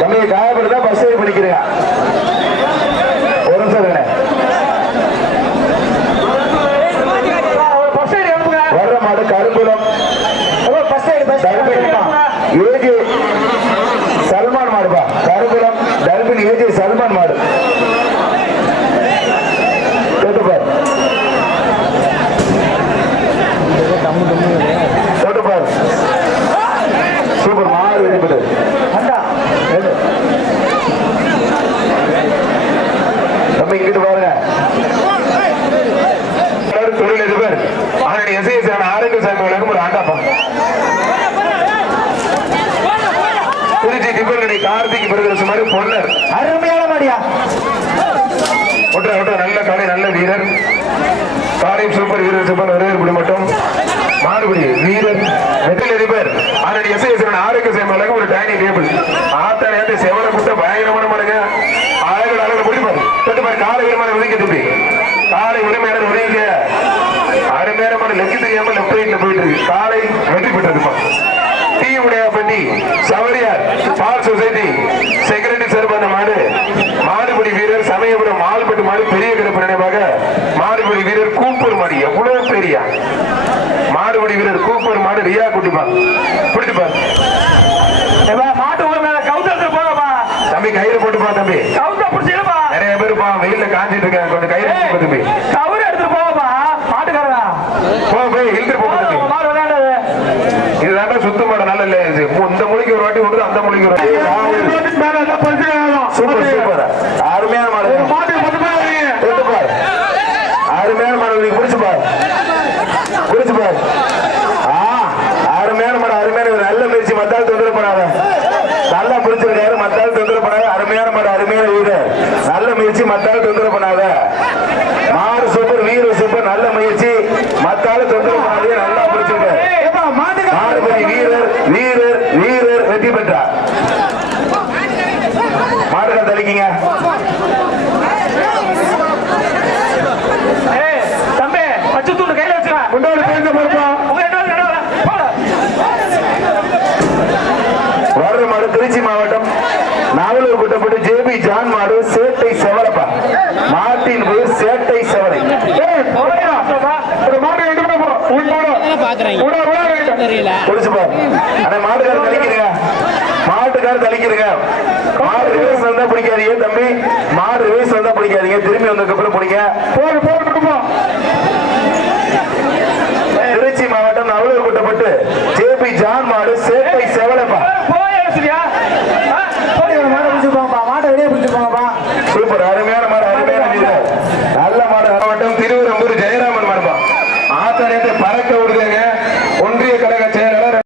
உன்னைய காயப்பட்டு தான் பஸ் பிடிக்கிறீங்க ஒரு நிமிஷம் வர்ற மாடு கருங்குளம் ஏஜே சல்மான் மாடுப்பா கருங்குளம் தர்பின் ஏஜே சல்மான் மாடு. இங்கிட்டு பாருங்க தொழிலதிபர் எஸ்ஐஎஸ் ஆரோக்கிய சாமி ஒரு ஆண்டாப்பா. திருச்சி கார்த்திக் பிரதர்ஸ் மாதிரி பொன்னர். அருமையான மாடியா. நல்ல காலை நல்ல வீரர். காரியம் சூப்பர் வீரர் சூப்பர் வரவேற்பு மட்டும். மாறுபடி வீரர் வெற்றில் அதிபர். அவனுடைய எஸ்ஐஎஸ் ஆரோக்கிய சாமி ஒரு டைனிங் டேபிள். ஆத்தா நேரத்தை காலை உரிமையாளர் ஒதுங்க அருமையான லெக்கு தெரியாம லெப்ட் ரைட்ல போயிட்டு இருக்கு காலை வெற்றி பெற்றதுமா டீ உடையாப்பட்டி சவரியார் பால் சொசைட்டி செக்ரட்டரி சார்பான மாடு மாடுபடி வீரர் சமயபுரம் மால்பட்டு மாடு பெரிய கிடப்பு நினைவாக மாடுபடி வீரர் கூப்பூர் மாடு. எவ்வளவு பெரிய? மாடுபடி வீரர் கூப்பூர் மாடு ரியா குட்டிப்பா பிடிச்சுப்பா மாட்டு கவுத்தத்துல போகப்பா தம்பி கையில போட்டுப்பா தம்பி. கவுத்த பிடிச்சிருப்பா பேருப்பா வெயில்ல காஞ்சிட்டு இருக்காங்க கொஞ்சம் கையில கவுரு எடுத்துட்டு போகப்பா மாட்டுக்காரா போ போய் இழுத்துட்டு போங்க தம்பி மாடு விளையாடுறது இதுதாண்டா சுத்த மாடு நல்ல இல்ல இது மு- இந்த மொழிக்கு ஒரு வாட்டி விடுது அந்த மொழிக்கு ஒரு வாட்டி சூப்பர் சூப்பர் அருமையான மாடு எடுத்து பாரு அருமையான மாடு நீங்க பிடிச்சு பாரு பிடிச்சு பாரு ஆ அருமையான மாடு அருமையான ஒரு நல்ல முயற்சி மத்தால் தொந்தரவு பண்ணாத நல்லா பிடிச்சிருக்காரு மத்தால் தொந்தரவு பண்ணாத அருமையான மாடு அருமையான வீடு நல்ல முயற்சி மத்தால் தொந்தரவு பண்ணாத மாடு சூப்பர் வீர சூப்பர் நல்ல முயற்சி மத்தால தொந்தரவு பண்ணாதே நல்லா பிடிச்சிருக்காரு மாடுபடி வீரர் வீரர் வெற்றி பெற்றார். மாடுகள் தலிக்கிங்க ஏய் தம்பி பச்சை தூண்டு கையில வச்சுக்கலாம் வர்ற மாடு திருச்சி மாவட்டம் நாவலூர் குட்டப்பட்டு ஜேபி ஜான் மாடு சேட்டை செவலப்பா மாட்டின் பேர் சேட்டை செவலை. பாக்குறேன். தெரியல. குடிச்சு பாரு. அண்ணா, மாட்டுக்கார தலிக்கிறீங்க மாட்டுக்கார தலிக்கிறீங்க மாடு வந்தா பிடிக்காதீங்க தம்பி. மாடு வந்தா பிடிக்காதீங்க. திரும்பி வந்ததுக்கு அப்புறம் பிடிங்க. போடு போடு